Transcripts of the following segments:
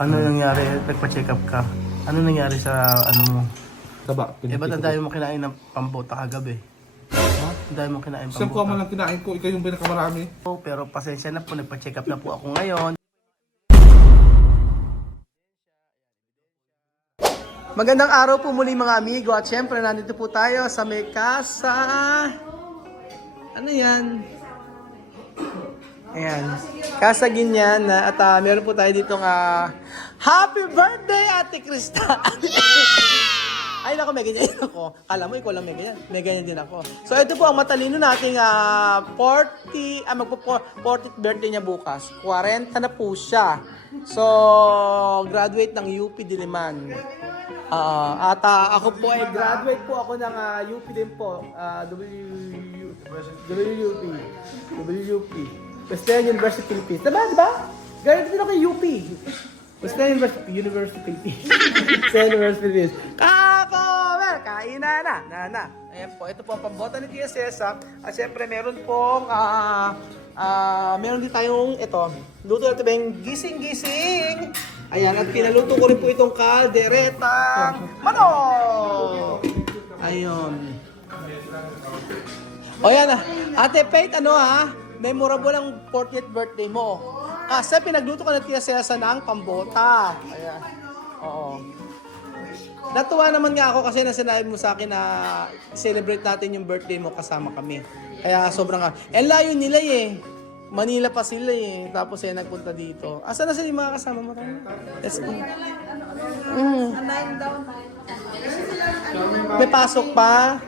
Ano nangyari? Nagpa-check up ka. Ano nangyari sa ano mo? Taba. Eh, ba't ang dami mo kinain ng pambota kagabi? Ha? Ang dami mo kinain Siyempre ko man pambota. lang kinain ko, ikaw yung pinakamarami. Oh, pero pasensya na po, nagpa-check up na po ako ngayon. Magandang araw po muli mga amigo at syempre nandito po tayo sa may casa. Ano yan? Ayan. Casa Ginyan at meron po tayo ditong happy birthday Ate Krista! Ay nako, may ganyan ako. Kala mo, ikaw lang may ganyan. May ganyan din ako. So ito po ang matalino nating 40th birthday niya bukas. 40 na po siya. So, graduate ng UP Diliman. At ako po ay graduate po ako ng UP din po. WUP. Western University Philippines. Diba? Graduate din ako ng UP. Western University Philippines. Western University Philippines. Kakomer! Kainan na. Ayan po. Ito po ang pambota ni Tia Cesa. At syempre meron pong meron din tayong ito. Luto natin ba yung gising-gising? Ayan, at pinaluto ko rin po itong kaldereta manok! Ayun. O yan Ate Faith, memorable ang 40th birthday mo. Kasi pinagluto ka na Tia Cesa ng pambota. Ayan. Oo. Natuwa naman nga ako kasi nasinabi mo sa akin na celebrate natin yung birthday mo kasama kami. Kaya sobrang layo nila Manila pa sila Tapos nagpunta dito. Asa na sila yung mga kasama mo? Let's go. May pasok pa?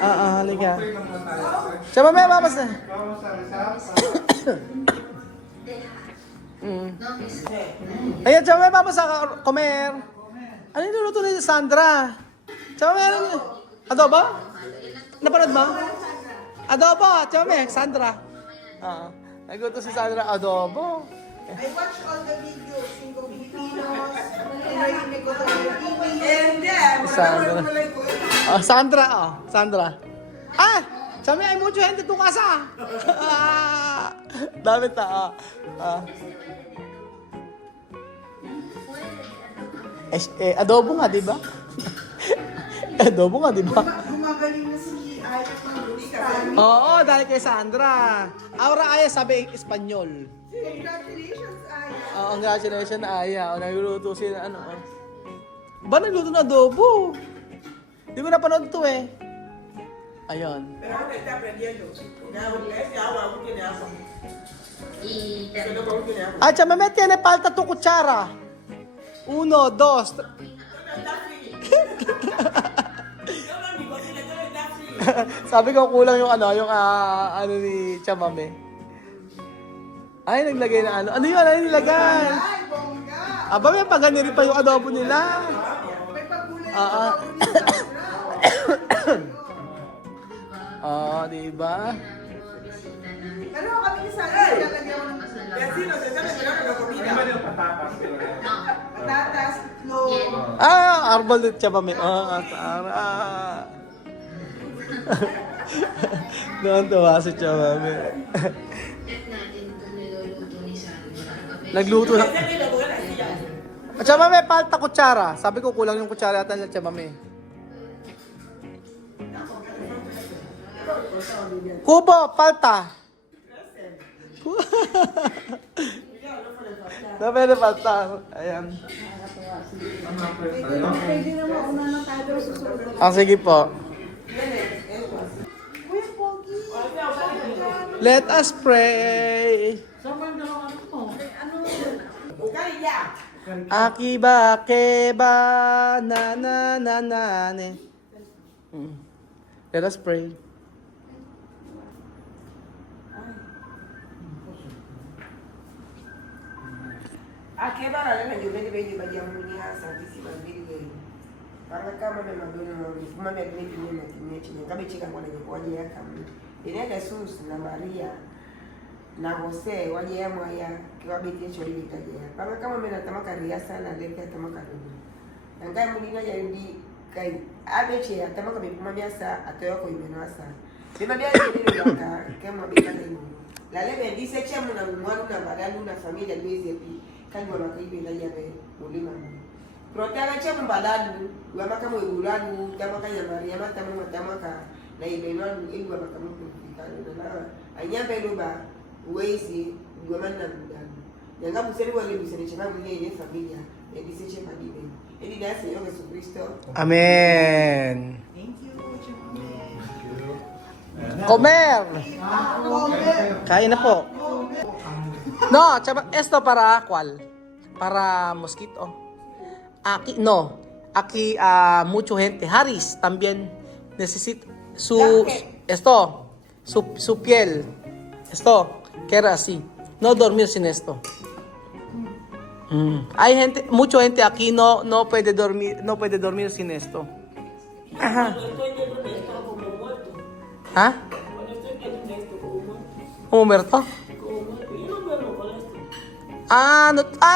Halika. Tsaba may mamas na. Ayan, tsaba may mamas na comer. Ano yung luluto ni Sandra? Tsaba may ano niya? Adobo? Napanood mo? Adobo, chame, Sandra. Nagluto si Sandra, adobo. I watch all the videos, Cinco Filipinos, Pinoy TV, and then, Sandra. Chame, hay mucho gente tu casa. Dami ta. Adobo nga, di ba? Adobo nga, di ba? gumagaling na si Aya Pangustan. Oo, dahil kay Sandra. Aura Aya sabi Espanyol. Congratulations, Aya. Congratulations Aya. Nagluluto sila Ba nagluto na adobo? Di ko napanood to Ayun. Chama, me tiene falta tu cuchara. 1, 2, Sabi ko kulang yung ano ni Chamame. Ay, naglagay na ano. Ano yun? Ano yung nilagay? Ay, bongga. Aba, may pagani rin pa yung adobo nila. May pagkulay na Diba? Pero kami ni Sandra, lalagyan ko ng patatas, itlog. Arbal ni Chamame. Tuwa si Chamame. Nagluto na. Chamame, palta kutsara. Sabi ko kulang yung kutsara ata ng Chamame. Kubo, palta. Pwede palta. Ayan. Pwede na mauna na tayo susunod. Sige po. Kuya Pogi. Let us pray. Aki ba keba na ne. Let us pray. Akebara na jubeni beji bajamu hasa bisi babili. Para kama na madono kuma na bibi ni na kinyechi ngabe chika kwa nje kwa ya kama. Inaenda Sus na Maria na Jose waje ya mwaya kiwa biti chori bitaje. Para kama mena tamaka ria sana leka tamaka rubu. Ngai mulina ya ndi kai abeche atamaka bipuma biasa atoyo ko imenasa. Bima biasa ni yaka kama bikana hivi. Lalebe diseche muna mwana na badalu na familia lweze pi kalwa makaibe la yabe mulima. Protega che mbadalu wa makamo ulanu tamaka ya Mariama tamaka na ibenwanu ilwa makamo kufikana na anyambe loba wezi gwamana mudanu. Yanga museli wale museli chama mwenye familia diseche madibe. Eli da Señor Jesucristo. Amen. Thank you, Comer! Kain na po. No, chama, esto para cuál? Para mosquito. Aquí, no. Aquí, mucho gente. Haris también necesita esto, su piel. Esto, que era así. No dormir sin esto. Hay gente, mucha gente aquí no puede dormir sin esto. Ajá. ¿Ah? ¿Como muerto?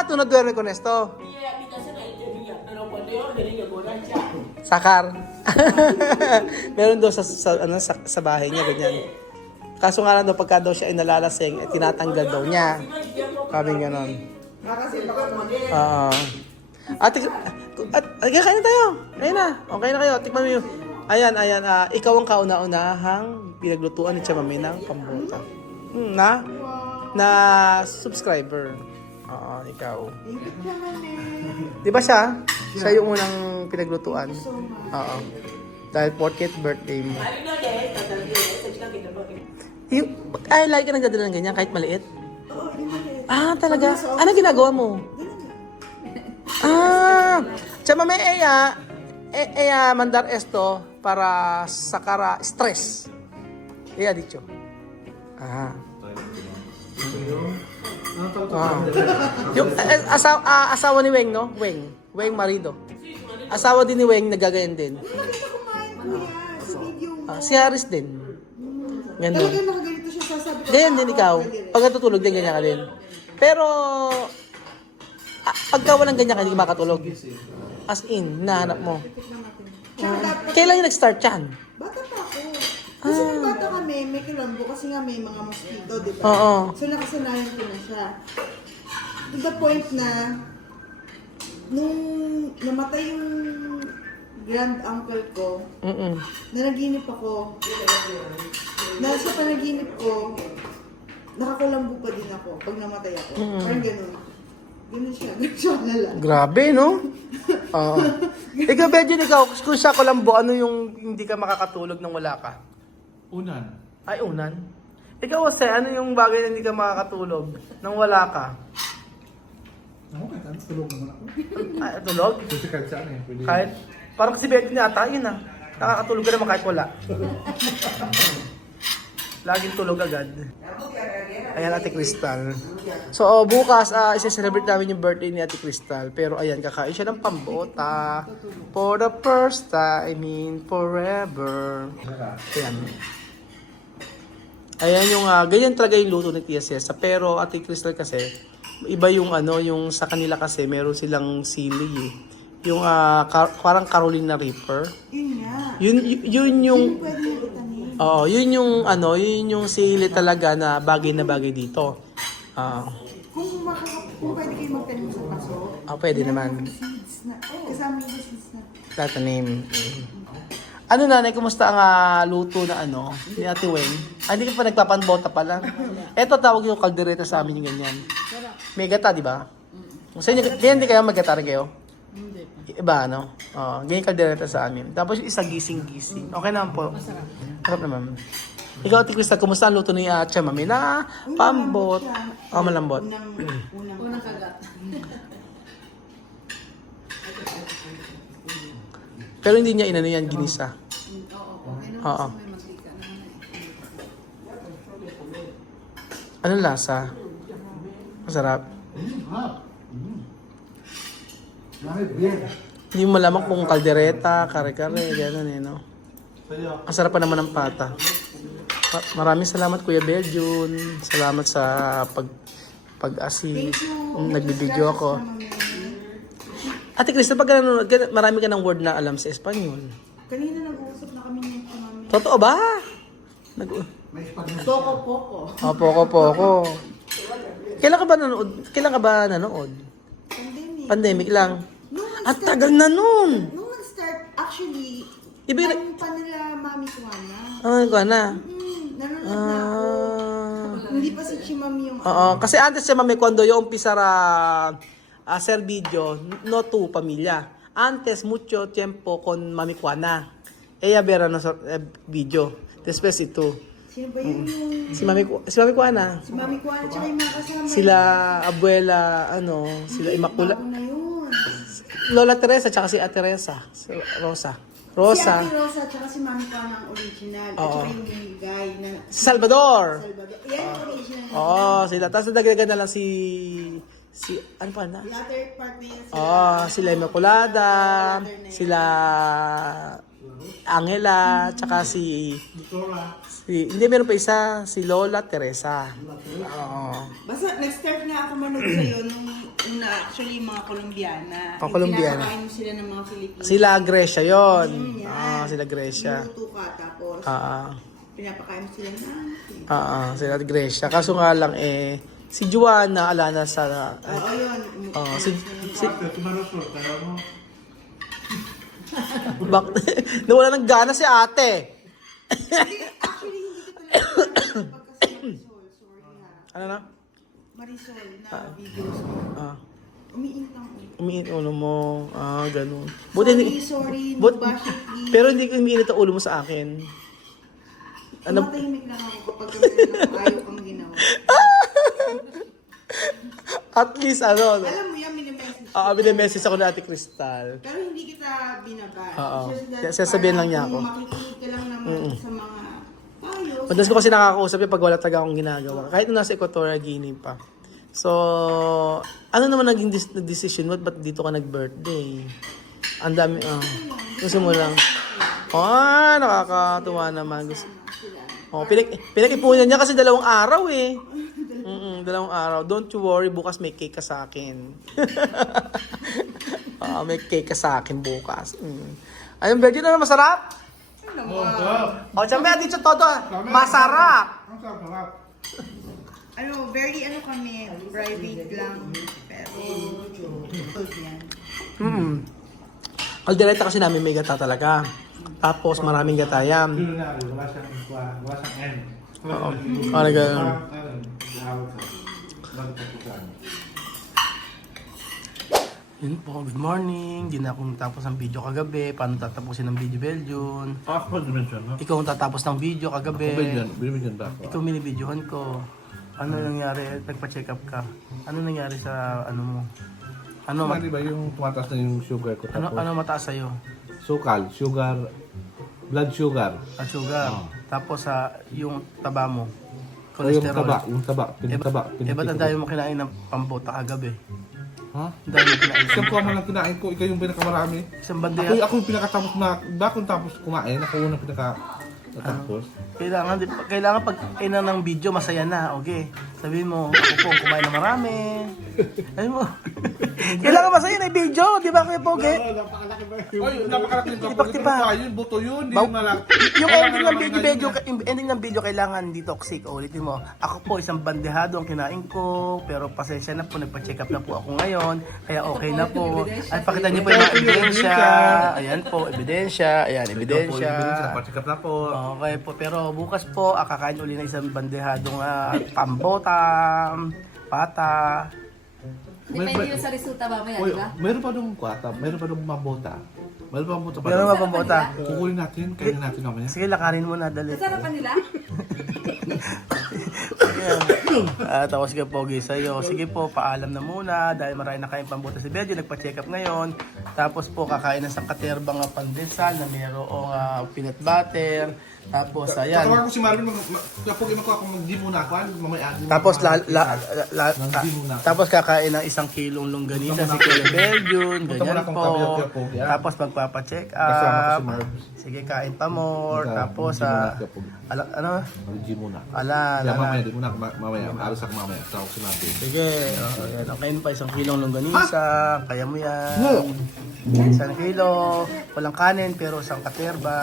Tú no duermes con esto. Sakar. Meron daw sa bahay niya, ganyan. Kaso nga lang daw, pagka daw siya ay nalalasing, tinatanggal daw niya. Sabi ganon. Kain na tayo. Kain na. Okay na kayo. Tikman mo yung... Ayan. Ikaw ang kauna-unahang pinaglutuan ni Chamame ng pambota. Na subscriber. Oo, ikaw. Di ba siya? Siya yung unang pinaglutuan. Oo. Dahil 40th birthday mo. Ay, like ka nagdadala ng ganyan kahit maliit? Talaga? Ano ginagawa mo? Chamame ella mandar esto para sacar stress. Ella dicho. Yung asawa ni Weng, no? Weng marido. Asawa din ni Weng nagagayan din. Si Haris din. Ganun. Talaga nakaganito siya, sasabi ko. Ganyan din ikaw. Pag natutulog din, ganyan ka din. Pero, pagka walang ganyan ka, hindi ka makatulog. As in, nahanap mo. Kailan yung nag-start yan? Bata pa ako. Kasi nung bata kami, may kilambo kasi nga may mga mosquito, di ba? Oo. So nakasanayan ko na siya. To the point na, nung namatay yung grand uncle ko, nanaginip ako. Nasa panaginip ko, nakakulambo pa din ako pag namatay ako. Parang ganun. Ganun siya. Ganun siya lala. Grabe, no? Oo. Ikaw, Benjen, kung sa Colombo, ano yung hindi ka makakatulog nang wala ka? Unan. Ay, unan. Ikaw, Jose, ano yung bagay na hindi ka makakatulog nang wala ka? Ako, kahit tulog naman ako. Ay, tulog? Physical siya eh. Pwede. Kahit, parang si Benjen yata, yun nakakatulog ka naman kahit wala. Laging tulog agad. Ayan, Ate Crystal. So, bukas, isi-celebrate namin yung birthday ni Ate Crystal. Pero ayan, kakain siya ng pambota. For the first time in forever. Ayan. Ayan yung, ganyan talaga yung luto ni Tia Cesa. Pero Ate Crystal kasi, iba yung yung sa kanila kasi, meron silang sili eh. Yung parang Carolina Reaper. Yun nga. Yun yung... Pwede mo itanin. Oo, yun yung sili talaga na bagay dito. Kung pwede kayo magtanim sa paso. Pwede naman. Seeds na. Kasama yung seeds na. Tatanim. Ano nanay, kumusta ang luto na ni Ate Weng? Hindi ka pa nagpapanbota pala. Eto tawag yung kaldereta sa amin yung ganyan. May gata, di ba? Sa inyo, ganyan di kayo maggata rin kayo? Hindi. Iba, ganyan kaldereta sa amin. Tapos yung isa gising-gising. Okay naman po. Masarap naman. Ikaw, Ate Crystal, kumusta ang luto ni Chamame na pambot? Malambot. Unang kagat. Pero hindi niya inano yan, ginisa. Oo. Anong lasa? Masarap. Hindi mo malaman kung kaldereta, kare-kare, gano'n no? Ang sarap pa naman ng pata. Maraming salamat Kuya Beljun. Salamat sa pag-assist. Nagbibideo ako. Ate Crystal, pag nanonood ka, marami ka ng word na alam sa Espanyol. Kanina nag-uusap na kami ng pamamay. Totoo ba? May spaghetti. Poko-poko. Poko. Kailan ka ba nanood? Pandemic. Pandemic lang. Nung Ang nag-start- tagal na nun! Nung nag-start, actually, Ibi- time pa nila Mami Kuana. Ay, ko na. Nanonood na ako. Hindi pa si Chimami yung... Oo, kasi antes siya mami, cuando yo empezar a hacer video, no tu pamilya. Antes, mucho tiempo con Mami Juana. Ella vera no video. Después ito. Sino ba yun yung... Si Mami Juana. Si Mami Kuana tsaka yung mga kasama. Sila abuela, sila Immaculata. Bago na yun. Lola Teresa, tsaka si Ate Teresa. Si Rosa. Si Rosa. Ate Rosa tsaka si Mami Kuana ang original. At Oo. saka yung guy na... Si Salvador. Salvador. Yan yung original. Oo, sila. Tapos nadagdagan na lang si ano pa na? The other part na yun Sila Immaculada, sila Angela, tsaka hindi, meron pa isa, si Lola Teresa. Oo. Basta nag-start na ako manood sa'yo nung actually yung mga Colombiana. Mga Colombiana. Pinapakain mo sila ng mga Filipino. Sila Grecia yon. Yan. Sila Grecia. Luto ka tapos Ah, pinapakain mo sila ng... sila Grecia. Kaso nga lang si Juana Alana sa Oo, yun. si Parte, tumarosol. Kaya mo. nawala ng gana si ate. Actually, hindi ko talaga pagka Marisol. Sorry ha. Ano na? Marisol na videos mo. Umiintang ulo. Umiinit ulo mo. Ganun. Sorry, but- nabashitly. Pero hindi ko umiinit ang ulo mo sa akin. Tumatahimik lang ako kapag ayaw kang ginawa. At least Alam mo yan, minimessage. binimessage ako na Ate Crystal. Pero hindi kita binabash. Oo. It's just that Sasabihin lang niya parang ako. kung makikinig ka lang naman sa mga payo. Madalas ko kasi nakakausap yun pag wala talaga akong ginagawa. Kahit nung nasa Equatorial Guinea pa. So, ano naman naging decision mo? Ba't dito ka nag-birthday? Ang dami, gusto mo lang. Nakakatuwa naman. Pinag-ipunan niya kasi 2 araw eh. 2 araw. Don't you worry, bukas may cake ka sa akin. May cake ka sa akin bukas. Ayun, Virgin, ano masarap? Chambe, dito todo. Masarap! Ang sarap. Very kami, private lang. Pero, yan. Aldereta kasi namin may gata talaga. Tapos maraming gatayam. Yun na, wala siyang end. Oo. Ganun. Yun po, good morning. Di na akong tapos ng video kagabi. Paano tatapusin ng video, Belgian? Ako dimension, no? Ikaw ang tatapos ng video kagabi. Binibigyan ba ako? Ikaw minibidyohan ko. Ano nangyari? Nagpa-check up ka. Ano nangyari sa ano mo? Ano Di ba yung tumataas na yung sugar ko? ano mataas sa'yo? Sugar, blood sugar. At sugar. Tapos yung taba mo. O yung Cholesterol. taba. Ba't ang dami mo kinain ng pambota kagabi? Ha? Ang dami mo kinain. Isang kuha man lang kinain ko, ikaw yung pinakamarami. Isang bandeya. Ako yung pinakatapos na, bakit tapos kumain, ako yung pinakatapos. Kailangan pag kainan ng video, masaya na. Okay. Sabihin mo, ako po, kumain na marami. Sabihin mo. Kailangan masaya na yung video. Di ba Kuya Pogi? Oy, napakalaki ng kapag Tipak-tipak. yun, buto yun, di Baw- malaki. Yung ending ng video kailangan hindi toxic. Ulitin mo. Ako po isang bandehado ang kinain ko, pero pasensya na po, nagpa-check up na po ako ngayon, kaya okay na po. At pakita niyo po yung mga ebidensya. Ayan po, ebidensya. Ayan, ebidensya. Pacheck up na po. Okay po, pero bukas po, kakain uli ng isang bandehadong pambota, pata. Depende yun sa resulta mamaya, Oy, di ba? meron pa nung kwata, meron pa nung mabota. Meron pa mabota pa. Meron doon. ba pambota? Kukunin natin, kainin natin mamaya. Sige, lakarin mo na, dali. Sarapan nila? Tapos ka Pogi sa'yo. Sige po, paalam na muna dahil marami na kayong pambuta si Benji. Nagpa-check up ngayon. Tapos po, kakain ng sangkaterbang pandesal na mayroong peanut butter. Tapos, ayan. Tatawagan ko si Marvin, kapag imakuha ko mag-di muna ako, mamaya. Tapos, muna. tapos kakain ng 1 kilong longganisa si Kuya Belgian. Punta muna Ganyan akong po. tabi at Kuya Pogi, ah. Tapos, magpapacheck Kasama ko si up. Marv. Sige, kain pa more. Punta, Tapos, mag-gym muna, Kuya Pogi. ano? Mag-di muna. Ala. Mamaya, di muna, mamaya. Aras ako mamaya. Tawag si Marvin. Sige, ayan. Okay pa 1 kilong longganisa. Kaya mo yan. 1 kilo. Walang kanin pero 1 katerba.